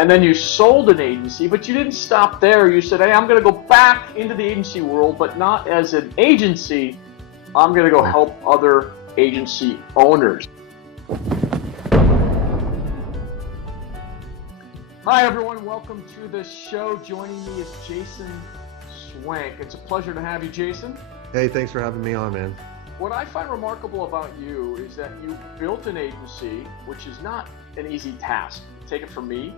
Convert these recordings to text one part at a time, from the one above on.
and then you sold an agency, but you didn't stop there. You said, hey, I'm going to go back into the agency world, but not as an agency. I'm going to go help other agency owners. Hi, everyone. Welcome to the show. Joining me is Jason Swank. It's a pleasure to have you, Jason. Hey, thanks for having me on, man. What I find remarkable about you is that you built an agency, which is not an easy task. Take it from me.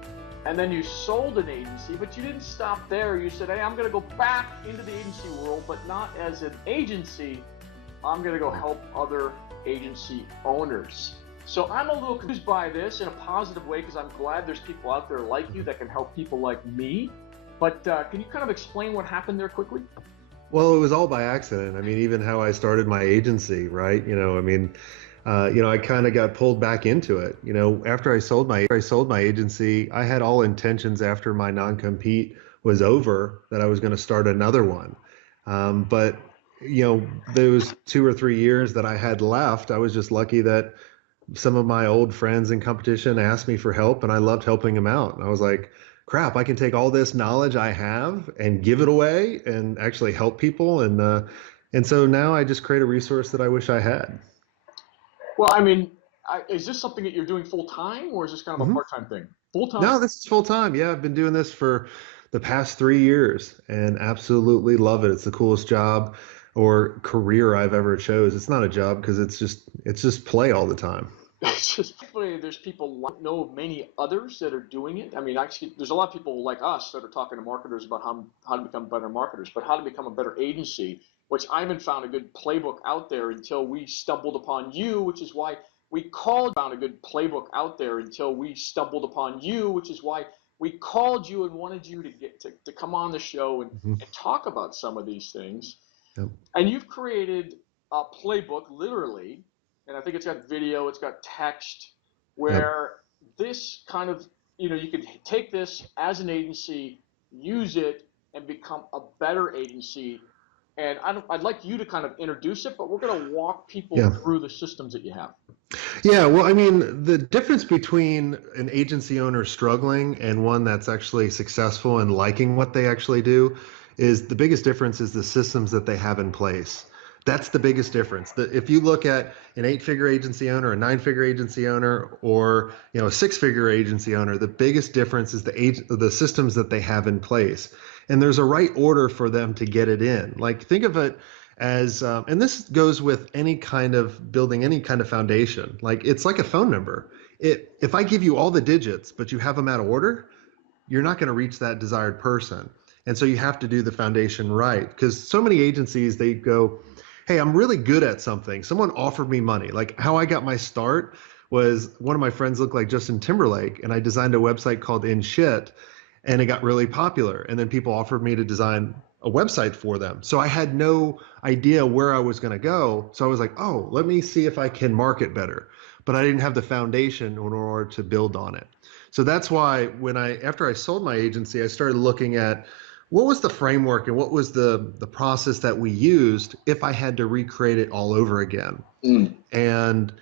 And then you sold an agency, but you didn't stop there. You said, hey, I'm going to go back into the agency world, but not as an agency. I'm going to go help other agency owners. So I'm a little confused by this in a positive way because I'm glad there's people out there like you that can help people like me. But can you kind of explain what happened there quickly? Well, it was all by accident. I mean, even how I started my agency, right? I kind of got pulled back into it. After I sold my agency, I had all intentions after my non-compete was over that I was going to start another one. But those 2 or 3 years that I had left, I was just lucky that some of my old friends in competition asked me for help, and I loved helping them out. And I was like, crap, I can take all this knowledge I have and give it away and actually help people. And so now I just create a resource that I wish I had. Well, I mean, is this something that you're doing full time, or is this kind of a part-time thing? Full time? No, this is full time. Yeah, I've been doing this for the past 3 years and absolutely love it. It's the coolest job or career I've ever chose. It's not a job because it's just play all the time. It's just there's people I know of many others that are doing it. I mean, actually, there's a lot of people like us that are talking to marketers about how to become better marketers, but how to become a better agency, which I haven't found a good playbook out there until we stumbled upon you, which is why we called found a good playbook out there until we stumbled upon you, which is why we called you and wanted you to get to come on the show and talk about some of these things. Yep. And you've created a playbook, literally, and I think it's got video, it's got text, where this kind of, you can take this as an agency, use it, and become a better agency. And I'd like you to kind of introduce it, but we're going to walk people through the systems that you have. Yeah, well, I mean, the difference between an agency owner struggling and one that's actually successful and liking what they actually do is the biggest difference is the systems that they have in place. That's the biggest difference. If you look at an 8-figure agency owner, a 9-figure agency owner, or a 6-figure agency owner, the biggest difference is the systems that they have in place. And there's a right order for them to get it in. Like, think of it as, and this goes with any kind of building any kind of foundation. Like, it's like a phone number. If I give you all the digits, but you have them out of order, you're not going to reach that desired person. And so you have to do the foundation right. Because so many agencies, they go, hey, I'm really good at something. Someone offered me money. Like, how I got my start was one of my friends looked like Justin Timberlake, and I designed a website called In Shit, and it got really popular. And then people offered me to design a website for them. So I had no idea where I was going to go. So I was like, oh, let me see if I can market better. But I didn't have the foundation in order to build on it. So that's why after I sold my agency, I started looking at what was the framework and what was the process that we used if I had to recreate it all over again. And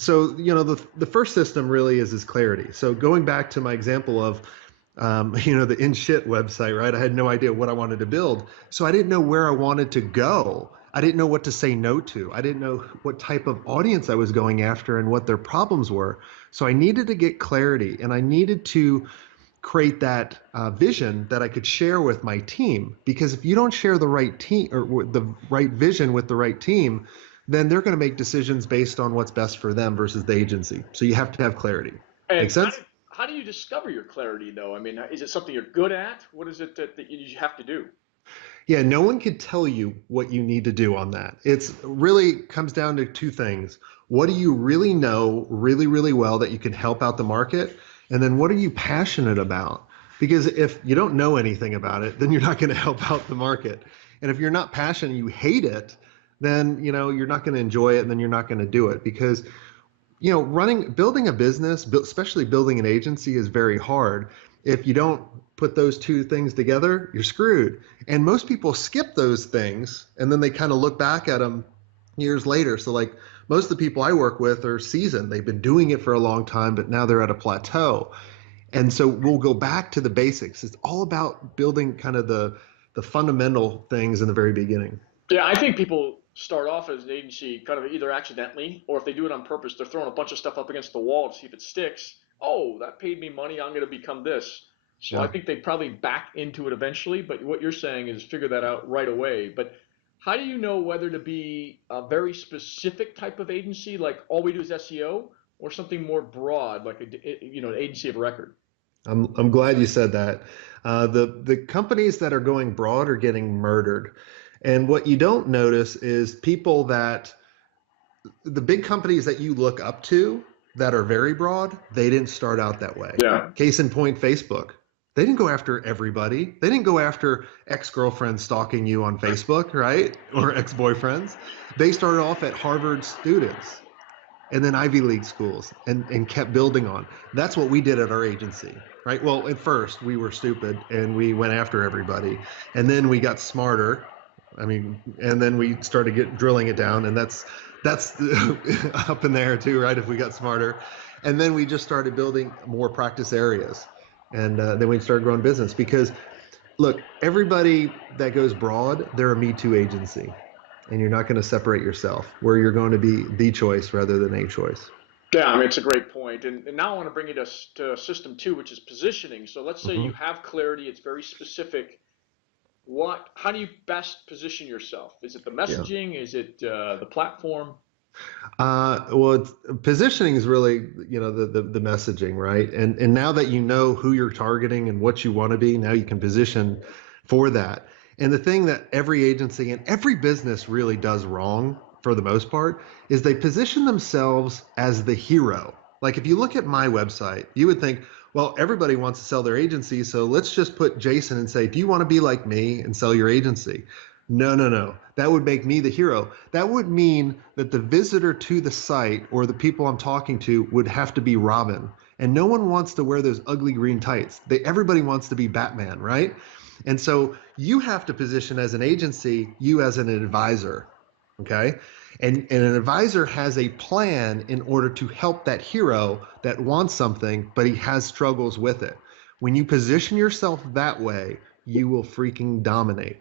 so, the first system really is clarity. So going back to my example of, the In Shit website, right? I had no idea what I wanted to build. So I didn't know where I wanted to go. I didn't know what to say no to. I didn't know what type of audience I was going after and what their problems were. So I needed to get clarity, and I needed to create that vision that I could share with my team. Because if you don't share the right team or the right vision with the right team, then they're going to make decisions based on what's best for them versus the agency. So you have to have clarity. Make sense? How do you discover your clarity, though? I mean, is it something you're good at? What is it that you have to do? Yeah, no one could tell you what you need to do on that. It's really comes down to 2 things. What do you really know really, really well that you can help out the market? And then what are you passionate about? Because if you don't know anything about it, then you're not going to help out the market. And if you're not passionate, you hate it, then you're not going to enjoy it, and then you're not going to do it. Because building a business, especially building an agency, is very hard. If you don't put those 2 things together, you're screwed. And most people skip those things, and then they kind of look back at them years later. So like most of the people I work with are seasoned. They've been doing it for a long time, but now they're at a plateau. And so we'll go back to the basics. It's all about building kind of the fundamental things in the very beginning. Yeah, I think people start off as an agency kind of either accidentally or if they do it on purpose, they're throwing a bunch of stuff up against the wall to see if it sticks. Oh, that paid me money. I'm going to become this. So I Yeah. think they probably back into it eventually. But what you're saying is figure that out right away. But how do you know whether to be a very specific type of agency, like all we do is SEO, or something more broad, like an agency of record? I'm glad you said that. The companies that are going broad are getting murdered. And what you don't notice is people that the big companies that you look up to that are very broad, they didn't start out that way. Yeah. Case in point, Facebook. They didn't go after everybody. They didn't go after ex-girlfriends stalking you on Facebook, right? Or ex-boyfriends. They started off at Harvard students and then Ivy League schools and kept building on. That's what we did at our agency, right? Well, at first we were stupid and we went after everybody. And then we got smarter. I mean, and then we started drilling it down, and that's up in there too, right? If we got smarter, and then we just started building more practice areas, and then we started growing business because look, everybody that goes broad, they're a Me Too agency, and you're not going to separate yourself where you're going to be the choice rather than a choice. Yeah, I mean, it's a great point. And now I want to bring you to system two, which is positioning. So let's say you Mhm. have clarity, it's very specific. How do you best position yourself? Is it the Yeah. messaging? Is it the platform? Well, positioning is really, the messaging, right? And now that you know who you're targeting and what you want to be, now you can position for that. And the thing that every agency and every business really does wrong for the most part is they position themselves as the hero. Like if you look at my website, you would think, well, everybody wants to sell their agency, so let's just put Jason and say, do you want to be like me and sell your agency? No, no, no. That would make me the hero. That would mean that the visitor to the site or the people I'm talking to would have to be Robin. And no one wants to wear those ugly green tights. Everybody wants to be Batman, right? And so you have to position as an agency, you as an advisor, okay? And an advisor has a plan in order to help that hero that wants something, but he has struggles with it. When you position yourself that way, you will freaking dominate.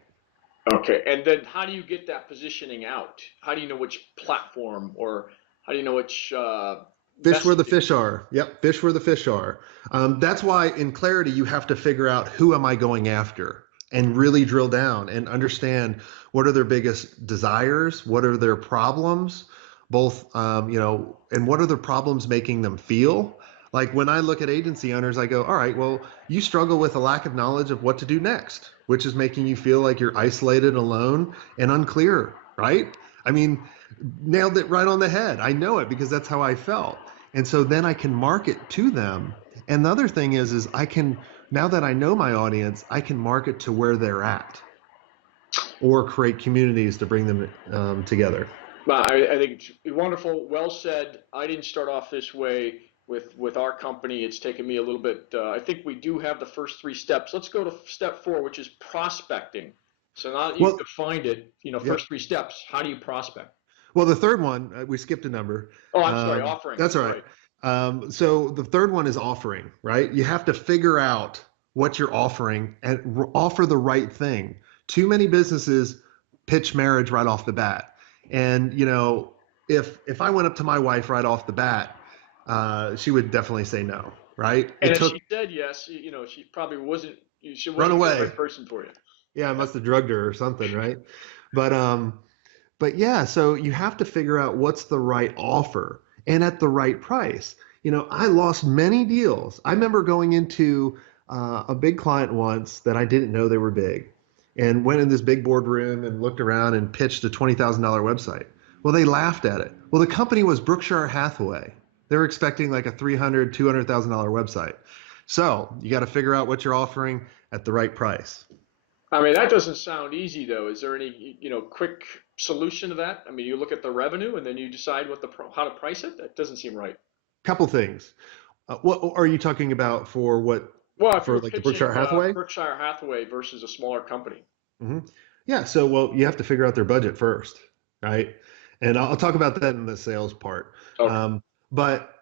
Okay, and then how do you get that positioning out? How do you know which platform or how do you know which Fish where the messaging? fish are. Yep, fish where the fish are. That's why in clarity you have to figure out who am I going after and really drill down and understand what are their biggest desires, what are their problems, both and what are the problems making them feel. Like when I look at agency owners, I go, all right, well, you struggle with a lack of knowledge of what to do next, which is making you feel like you're isolated, alone, and unclear, right? I mean, nailed it right on the head. I know it because that's how I felt. And so then I can market to them. And the other thing is I can, now that I know my audience, I can market to where they're at or create communities to bring them together. Well, I think it's wonderful. Well said. I didn't start off this way with our company. It's taken me a little bit. I think we do have the first three steps. Let's go to step four, which is prospecting. So now that you've Well, defined it, yep. first three steps. How do you prospect? Well, the third one, we skipped a number. Oh, I'm sorry, offering. That's That's all right. right. So the third one is offering, right? You have to figure out what you're offering and offer the right thing. Too many businesses pitch marriage right off the bat. And, if I went up to my wife right off the bat, she would definitely say no, right? And It if took she said yes, she probably wasn't. She run wasn't the away. right person for you. Yeah, I must have drugged her or something, right? But yeah, so you have to figure out what's the right offer and at the right price. I lost many deals. I remember going into a big client once that I didn't know they were big and went in this big boardroom and looked around and pitched a $20,000 website. Well, they laughed at it. Well, the company was Berkshire Hathaway. They were expecting like a $300,000, $200,000 website. So you got to figure out what you're offering at the right price. I mean, that doesn't sound easy though. Is there any, quick solution to that? I mean, you look at the revenue and then you decide how to price it. That doesn't seem right. Couple things. What are you talking about for what Well, if you for were like the pitching Berkshire Hathaway? Berkshire Hathaway versus a smaller company. hmm Yeah, so well, you have to figure out their budget first, right? And I'll talk about that in the sales part. Okay. Um, but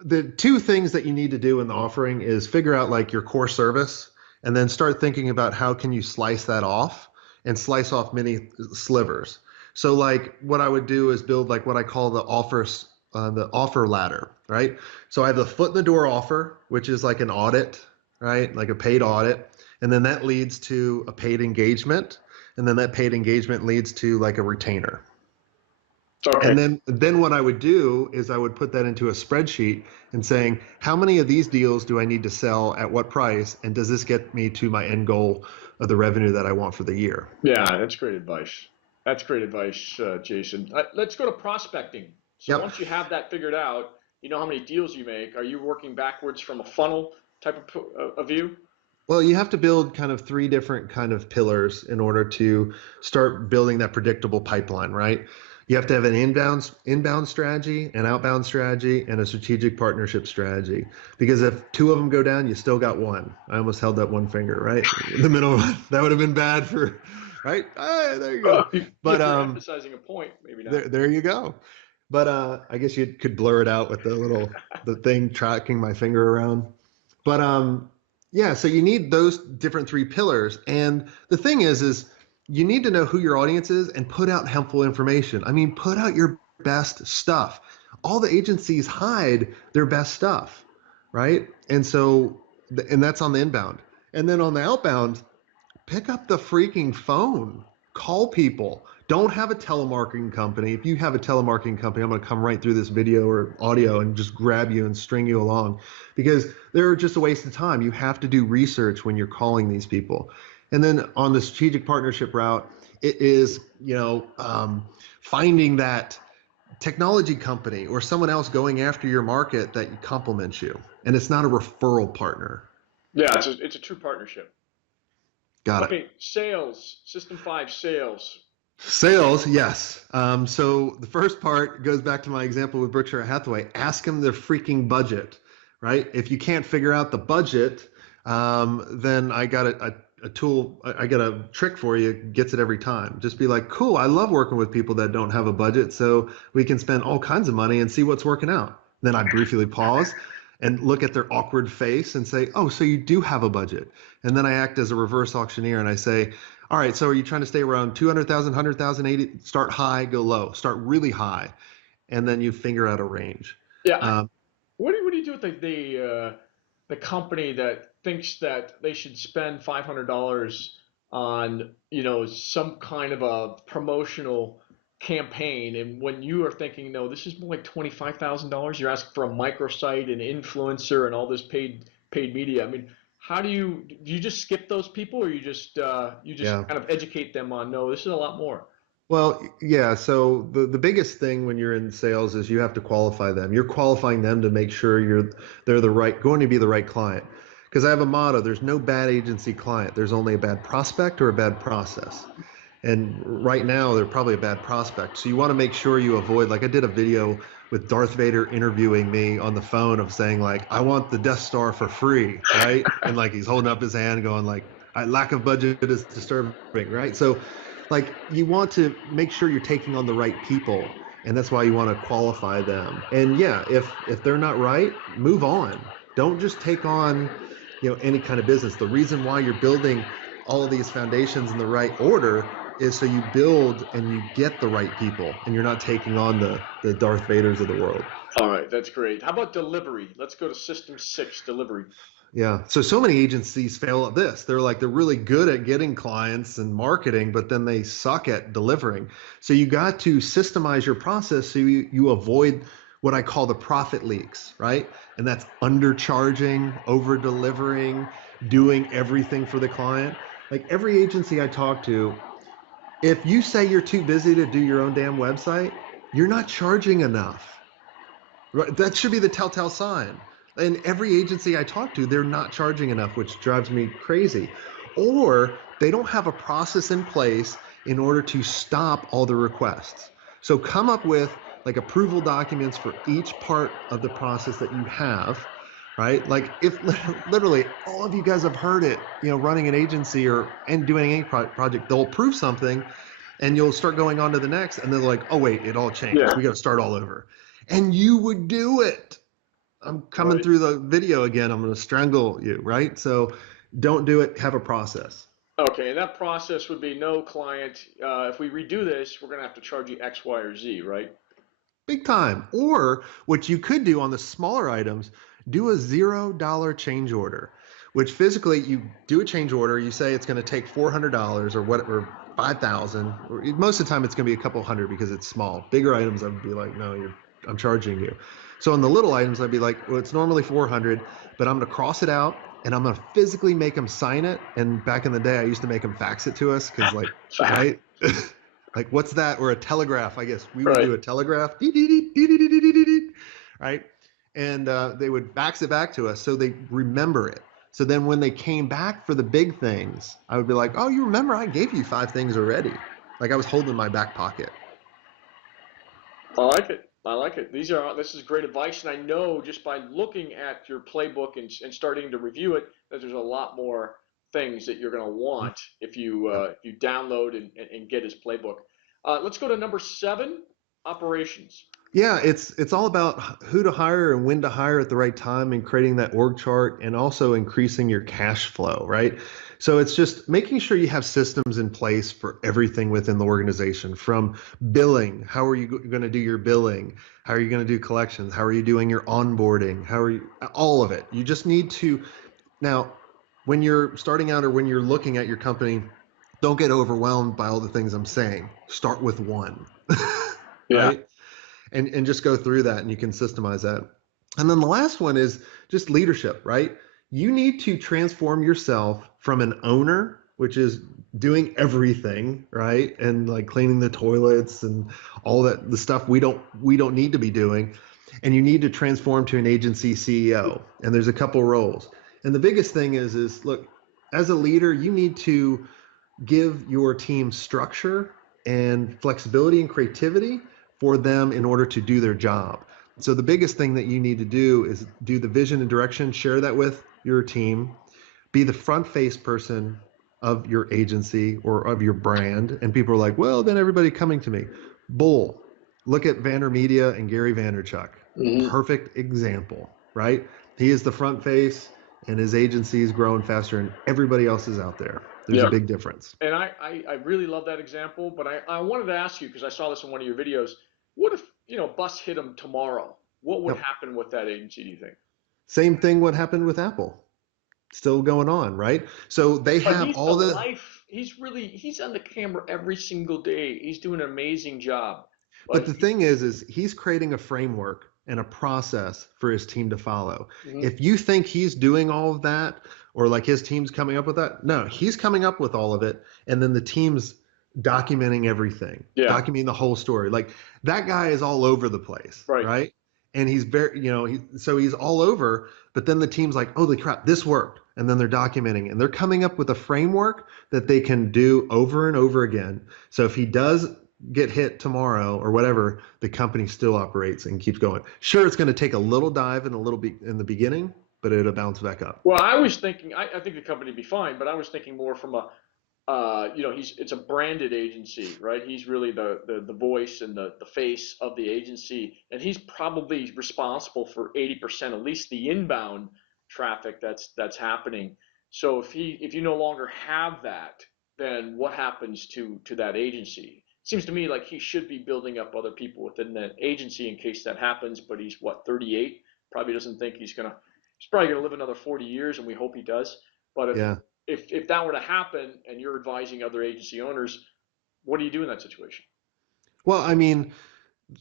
the two things that you need to do in the offering is figure out like your core service and then start thinking about how can you slice that off and slice off many slivers. So like what I would do is build like what I call the offer ladder, right? So I have the foot in the door offer, which is like an audit, right? Like a paid audit. And then that leads to a paid engagement. And then that paid engagement leads to like a retainer. Okay. And then what I would do is I would put that into a spreadsheet and saying, how many of these deals do I need to sell at what price? And does this get me to my end goal of the revenue that I want for the year? Yeah, that's great advice. That's great advice, Jason. Let's go to prospecting. So Yep. once you have that figured out, you know how many deals you make. Are you working backwards from a funnel type of a view? Well, you have to build kind of three different kind of pillars in order to start building that predictable pipeline, right? You have to have an inbound strategy, an outbound strategy, and a strategic partnership strategy. Because if two of them go down, you still got one. I almost held up one finger, right? The middle one. That would have been bad for, right? Ah, there you go. If But you're emphasizing a point, maybe not. there you go. But I guess you could blur it out with the thing tracking my finger around. But yeah, so you need those different three pillars. And the thing is you need to know who your audience is and put out helpful information. I mean, put out your best stuff. All the agencies hide their best stuff, right? And so, and that's on the inbound. And then on the outbound, pick up the freaking phone, call people. Don't have a telemarketing company. If you have a telemarketing company, I'm going to come right through this video or audio and just grab you and string you along because they're just a waste of time. You have to do research when you're calling these people. And then on the strategic partnership route, it is, finding that technology company or someone else going after your market that complements you. And it's not a referral partner. Yeah, it's a true partnership. Got it. Okay, sales, System 5 sales. Sales, yes. So the first part goes back to my example with Berkshire Hathaway. Ask them their freaking budget, right? If you can't figure out the budget, then I got a tool, I got a trick for you, gets it every time. Just be like, cool, I love working with people that don't have a budget, so we can spend all kinds of money and see what's working out. Then I briefly pause and look at their awkward face and say, oh, so you do have a budget. And then I act as a reverse auctioneer and I say, all right, so are you trying to stay around 200,000, 100,000, 80? Start high, go low. Start really high, and then you figure out a range. Yeah. Um, What do you do with the company that thinks that they should spend $500 on, some kind of a promotional campaign, and when you are thinking, no, this is more like $25,000, you're asking for a microsite, an influencer, and all this paid media. I mean, how do you just skip those people, or you just yeah. kind of educate them on, no, this is a lot more. Well, yeah. So the biggest thing when you're in sales is you have to qualify them. You're qualifying them to make sure they're going to be the right client. Because I have a motto: there's no bad agency client. There's only a bad prospect or a bad process. And right now, they're probably a bad prospect. So you want to make sure you avoid, like I did a video with Darth Vader interviewing me on the phone of saying like, I want the Death Star for free, right? And like he's holding up his hand going like, lack of budget is disturbing, right? So like you want to make sure you're taking on the right people. And that's why you want to qualify them. And yeah, if they're not right, move on. Don't just take on, any kind of business. The reason why you're building all of these foundations in the right order is so you build and you get the right people and you're not taking on the Darth Vaders of the world. All right, that's great. How about delivery? Let's go to System 6, delivery. Yeah. So many agencies fail at this. They're really good at getting clients and marketing, but then they suck at delivering. So you got to systemize your process so you avoid what I call the profit leaks, right? And that's undercharging, over delivering, doing everything for the client. Like every agency I talk to, if you say you're too busy to do your own damn website, you're not charging enough. Right? That should be the telltale sign. And every agency I talk to, they're not charging enough, which drives me crazy. Or they don't have a process in place in order to stop all the requests. So come up with like approval documents for each part of the process that you have, right? Like if literally all of you guys have heard it, running an agency and doing any project, they'll approve something and you'll start going on to the next and they're like, oh wait, it all changed. Yeah. We got to start all over. And you would do it. I'm coming Right. through the video again. I'm going to strangle you, right? So don't do it. Have a process. Okay, and that process would be no client. If we redo this, we're going to have to charge you X, Y, or Z, right? Big time. Or what you could do on the smaller items, do a $0 change order, which physically you do a change order. You say it's going to take $400 or whatever, 5,000. Or most of the time it's going to be a couple hundred because it's small. Bigger items, I would be like, no, I'm charging you. So on the little items, I'd be like, well, it's normally 400, but I'm going to cross it out and I'm going to physically make them sign it. And back in the day, I used to make them fax it to us because, like, Fact. right? Like, what's that? Or a telegraph, I guess. We would Right. do a telegraph, right? And they would fax it back to us so they remember it. So then when they came back for the big things, I would be like, oh, you remember I gave you 5 things already. Like I was holding my back pocket. I like it. I like it. This is great advice, and I know just by looking at your playbook and starting to review it that there's a lot more things that you're going to want if you download and get his playbook. Let's go to number 7, operations. Yeah, it's all about who to hire and when to hire at the right time and creating that org chart and also increasing your cash flow, right? So it's just making sure you have systems in place for everything within the organization, from billing, how are you going to do your billing? How are you going to do collections? How are you doing your onboarding? How are you all of it? You just need to now when you're starting out or when you're looking at your company, don't get overwhelmed by all the things I'm saying. Start with one. Yeah. Right? And just go through that and you can systemize that. And then the last one is just leadership, right? You need to transform yourself from an owner, which is doing everything, right? And like cleaning the toilets and all that the stuff we don't need to be doing. And you need to transform to an agency CEO. And there's a couple roles. And the biggest thing is look, as a leader, you need to give your team structure and flexibility and creativity for them in order to do their job. So the biggest thing that you need to do is do the vision and direction, share that with your team, be the front face person of your agency or of your brand. And people are like, well, then everybody coming to me. Bull. Look at VaynerMedia and Gary Vaynerchuk. Hmm. Perfect example, right? He is the front face and his agency is growing faster and everybody else is out there. There's a Yeah. big difference. And I really love that example, but I wanted to ask you because I saw this in one of your videos. What if, bus hit him tomorrow? What would Yep. happen with that agency, do you think? Same thing what happened with Apple. Still going on, right? So they But have he's the all the life. He's on the camera every single day. He's doing an amazing job. but But the thing is he's creating a framework and a process for his team to follow. Mhm. If you think he's doing all of that or like his team's coming up with that, no, he's coming up with all of it and then the team's documenting everything, Yeah, documenting the whole story. Like that guy is all over the place, right. right? And he's very, so he's all over, but then the team's like, holy crap, this worked. And then they're documenting and they're coming up with a framework that they can do over and over again. So if he does get hit tomorrow or whatever, the company still operates and keeps going. Sure, it's going to take a little dive and a little bit in the beginning, but it'll bounce back up. Well, I was thinking, I think the company would be fine, but I was thinking more from it's a branded agency, right? He's really the voice and the face of the agency, and he's probably responsible for 80%, at least the inbound traffic that's happening. So if you no longer have that, then what happens to that agency? Seems to me like he should be building up other people within that agency in case that happens, but he's what, 38? Probably doesn't think he's probably gonna live another 40 years, and we hope he does. But if Yeah. if that were to happen and you're advising other agency owners, what do you do in that situation? Well, I mean,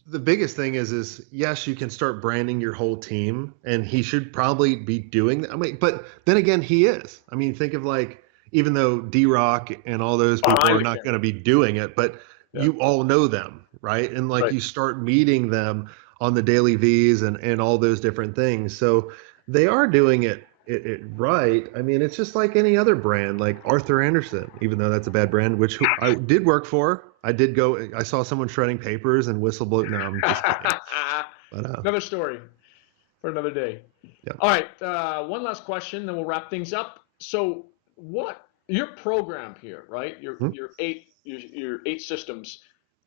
the biggest thing is yes, you can start branding your whole team, and he should probably be doing that. I mean, but then again, he is. I mean, think of like even though D Rock and all those people Behind are the not going camera. to be doing it, but Yeah. you all know them, right? And like Right. you start meeting them on the daily V's and all those different things. So they are doing it right. I mean, it's just like any other brand, like Arthur Anderson, even though that's a bad brand, which I did work for. I did go. I saw someone shredding papers and whistleblow. No, I'm just kidding. But Another story for another day. yeah. All right, one last question, then we'll wrap things up. So, what your program here, right? Hmm? Your 8 systems.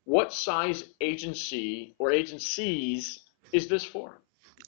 What size agency or agencies is this for?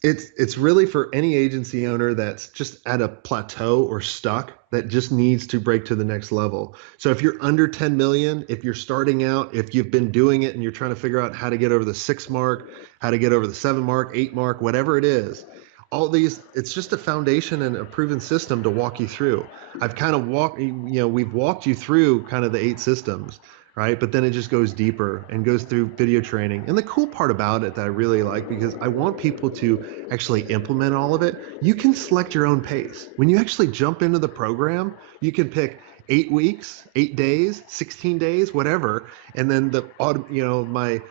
It's really for any agency owner that's just at a plateau or stuck that just needs to break to the next level. So if you're under 10 million, if you're starting out, if you've been doing it and you're trying to figure out how to get over the 6 mark, how to get over the 7 mark, 8 mark, whatever it is, all these, it's just a foundation and a proven system to walk you through. I've kind of we've walked you through kind of the 8 systems, right? But then it just goes deeper and goes through video training. And the cool part about it that I really like, because I want people to actually implement all of it, you can select your own pace. When you actually jump into the program, you can pick 8 weeks, 8 days, 16 days, whatever. And then my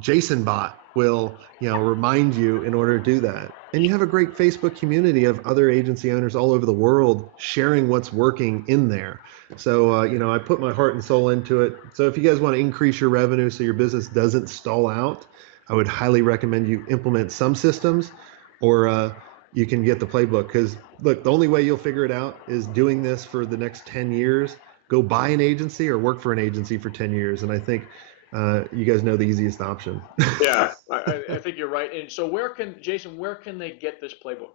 Jason bot will, remind you in order to do that. And you have a great Facebook community of other agency owners all over the world sharing what's working in there. So, I put my heart and soul into it. So if you guys want to increase your revenue so your business doesn't stall out, I would highly recommend you implement some systems, or you can get the playbook. Because look, the only way you'll figure it out is doing this for the next 10 years. Go buy an agency or work for an agency for 10 years. And I think you guys know the easiest option. Yeah, I think you're right. And so Jason, where can they get this playbook?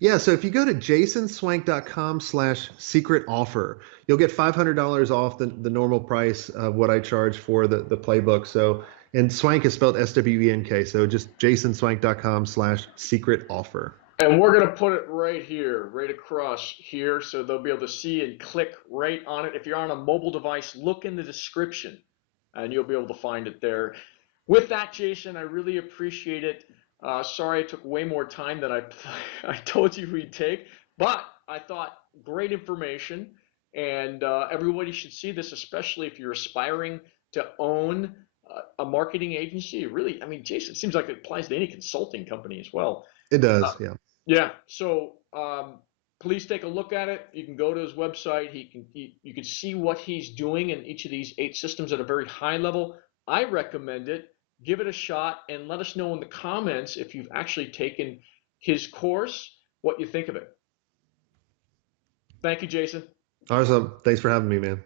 Yeah, so if you go to jasonswank.com/secret offer, you'll get $500 off the normal price of what I charge for the playbook. So, and Swank is spelled SWENK. So just jasonswank.com/secret offer. And we're going to put it right here, right across here, so they'll be able to see and click right on it. If you're on a mobile device, look in the description and you'll be able to find it there. With that, Jason, I really appreciate it. Sorry I took way more time than I told you we'd take, but I thought great information, and everybody should see this, especially if you're aspiring to own a marketing agency. Really, I mean, Jason, it seems like it applies to any consulting company as well. It does, yeah. Yeah, so please take a look at it. You can go to his website. You can see what he's doing in each of these 8 systems at a very high level. I recommend it. Give it a shot and let us know in the comments if you've actually taken his course, what you think of it. Thank you, Jason. Awesome. Thanks for having me, man.